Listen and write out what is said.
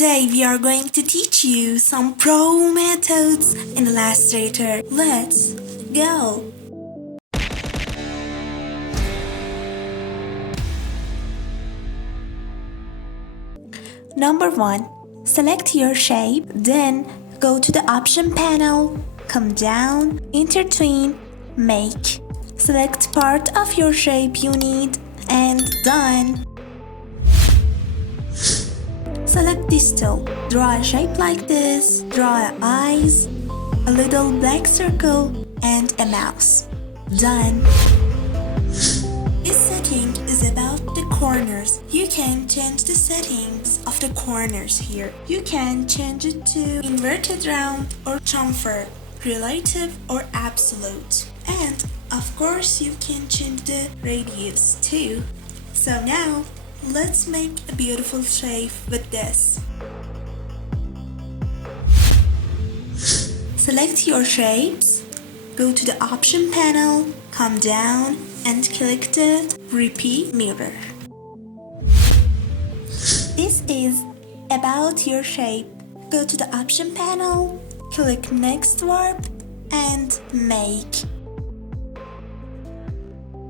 Today we are going to teach you some pro methods in Illustrator. Let's go! Number 1. Select your shape, then go to the option panel, come down, intertwine, make. Select part of your shape you need and done. Select this tool. Draw a shape like this, draw eyes, a little black circle, and a mouse. Done. This setting is about the corners. You can change the settings of the corners here. You can change it to inverted round or chamfer, relative or absolute. And of course you can change the radius too. So now, let's make a beautiful shape with this. Select your shapes, go to the option panel, come down and click the repeat mirror. This is about your shape. Go to the option panel, click next warp and make.